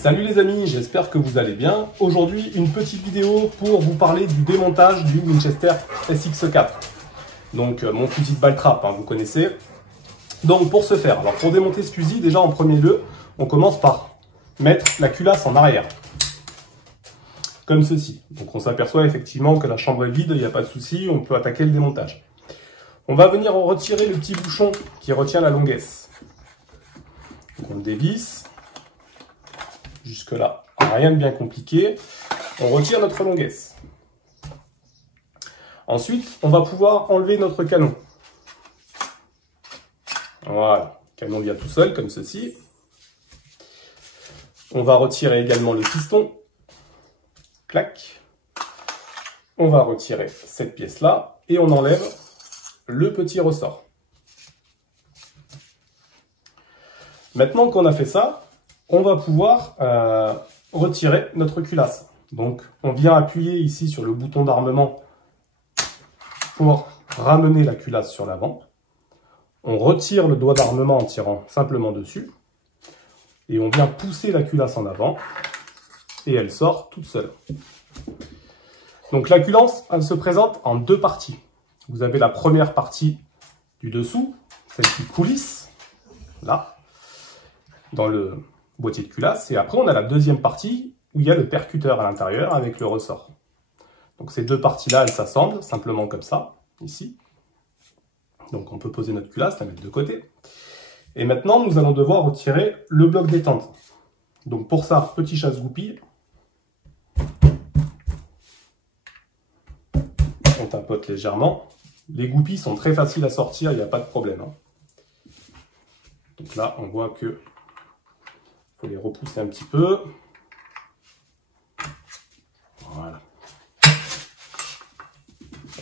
Salut les amis, j'espère que vous allez bien. Aujourd'hui, une petite vidéo pour vous parler du démontage du Winchester SX4. Donc mon fusil de balle trappe, vous connaissez. Donc pour ce faire, alors pour démonter ce fusil, déjà en premier lieu, on commence par mettre la culasse en arrière. Comme ceci. Donc on s'aperçoit effectivement que la chambre est vide, il n'y a pas de souci, on peut attaquer le démontage. On va venir en retirer le petit bouchon qui retient la longuesse. Donc on le dévisse. Jusque là, rien de bien compliqué. On retire notre longuesse. Ensuite, on va pouvoir enlever notre canon. Voilà, le canon vient tout seul, comme ceci. On va retirer également le piston. Clac. On va retirer cette pièce-là et on enlève le petit ressort. Maintenant qu'on a fait ça, on va pouvoir retirer notre culasse. Donc, on vient appuyer ici sur le bouton d'armement pour ramener la culasse sur l'avant. On retire le doigt d'armement en tirant simplement dessus. Et on vient pousser la culasse en avant. Et elle sort toute seule. Donc, la culasse, elle se présente en deux parties. Vous avez la première partie du dessous, celle qui coulisse, là, dans le boîtier de culasse, et après on a la deuxième partie où il y a le percuteur à l'intérieur avec le ressort. Donc ces deux parties-là, elles s'assemblent simplement comme ça, ici. Donc on peut poser notre culasse, la mettre de côté. Et maintenant, nous allons devoir retirer le bloc détente. Donc pour ça, petit chasse-goupille. On tapote légèrement. Les goupilles sont très faciles à sortir, il n'y a pas de problème. Donc là, on voit que faut les repousser un petit peu. Voilà.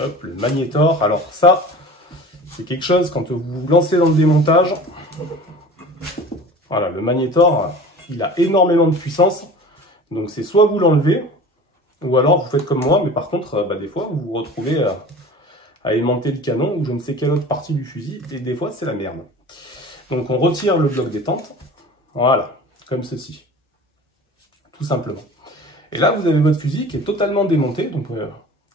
Hop, le magnétor. Alors ça, c'est quelque chose, quand vous vous lancez dans le démontage, voilà, le magnétor, il a énormément de puissance. Donc c'est soit vous l'enlevez, ou alors vous faites comme moi, mais par contre, des fois, vous vous retrouvez à aimanter le canon, ou je ne sais quelle autre partie du fusil, et des fois, c'est la merde. Donc on retire le bloc détente. Voilà. Comme ceci, tout simplement. Et là, vous avez votre fusil qui est totalement démonté, donc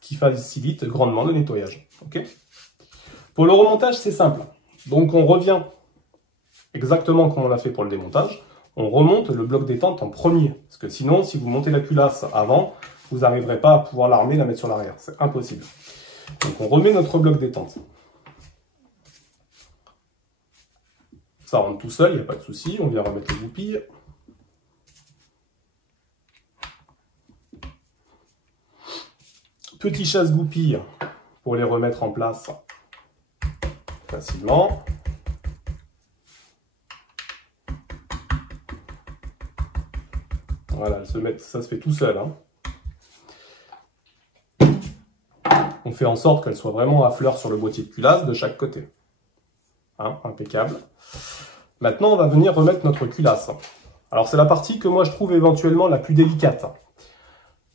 qui facilite grandement le nettoyage. Okay, pour le remontage, c'est simple. Donc on revient exactement comme on l'a fait pour le démontage. On remonte le bloc détente en premier, parce que sinon, si vous montez la culasse avant, vous n'arriverez pas à pouvoir l'armer, la mettre sur l'arrière. C'est impossible. Donc on remet notre bloc détente. Ça rentre tout seul, il n'y a pas de souci. On vient remettre les goupilles. Petit chasse-goupille pour les remettre en place facilement. Voilà, ça se fait tout seul. On fait en sorte qu'elle soit vraiment à fleur sur le boîtier de culasse de chaque côté. Impeccable. Maintenant, on va venir remettre notre culasse. Alors, c'est la partie que moi je trouve éventuellement la plus délicate.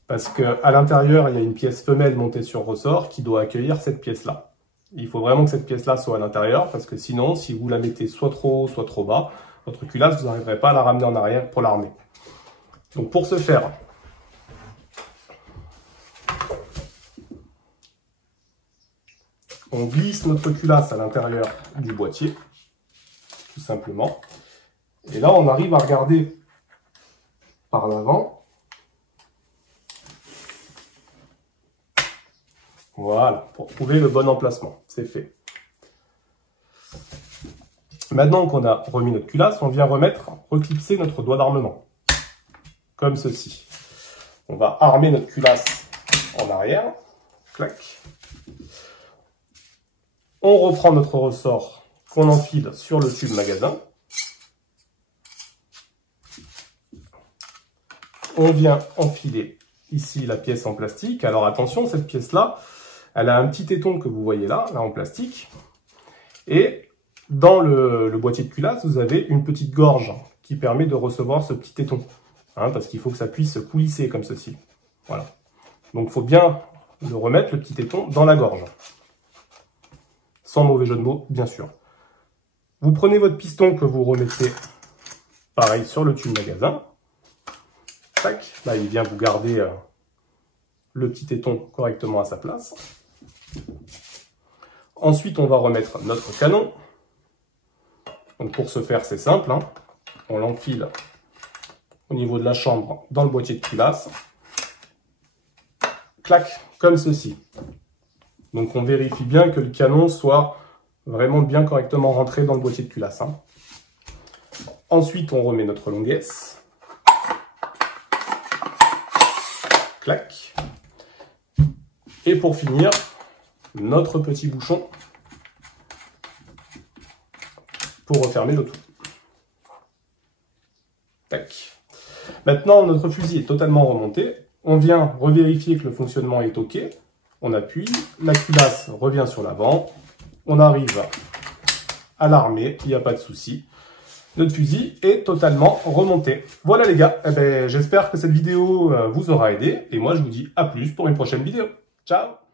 Parce qu'à l'intérieur, il y a une pièce femelle montée sur ressort qui doit accueillir cette pièce-là. Il faut vraiment que cette pièce-là soit à l'intérieur, parce que sinon, si vous la mettez soit trop haut, soit trop bas, votre culasse, vous n'arriverez pas à la ramener en arrière pour l'armer. Donc pour ce faire, on glisse notre culasse à l'intérieur du boîtier, tout simplement. Et là, on arrive à regarder par l'avant. Voilà, pour trouver le bon emplacement. C'est fait. Maintenant qu'on a remis notre culasse, on vient reclipser notre doigt d'armement. Comme ceci. On va armer notre culasse en arrière. Clac. On reprend notre ressort qu'on enfile sur le tube magasin. On vient enfiler ici la pièce en plastique. Alors attention, cette pièce-là, elle a un petit téton que vous voyez là en plastique. Et dans le boîtier de culasse, vous avez une petite gorge qui permet de recevoir ce petit téton. Parce qu'il faut que ça puisse coulisser comme ceci. Voilà. Donc il faut bien le remettre, le petit téton, dans la gorge. Sans mauvais jeu de mots, bien sûr. Vous prenez votre piston que vous remettez pareil sur le tube magasin. Tac, là il vient vous garder le petit téton correctement à sa place. Ensuite, on va remettre notre canon. Donc pour ce faire, c'est simple, hein. On l'enfile au niveau de la chambre dans le boîtier de culasse. Clac, comme ceci. Donc on vérifie bien que le canon soit vraiment bien correctement rentré dans le boîtier de culasse, hein. Ensuite, on remet notre longuesse. Clac. Et pour finir, notre petit bouchon pour refermer le tout. Tac. Maintenant, notre fusil est totalement remonté. On vient revérifier que le fonctionnement est OK. On appuie, la culasse revient sur l'avant. On arrive à l'armer, il n'y a pas de souci. Notre fusil est totalement remonté. Voilà les gars, j'espère que cette vidéo vous aura aidé. Et moi, je vous dis à plus pour une prochaine vidéo. Ciao!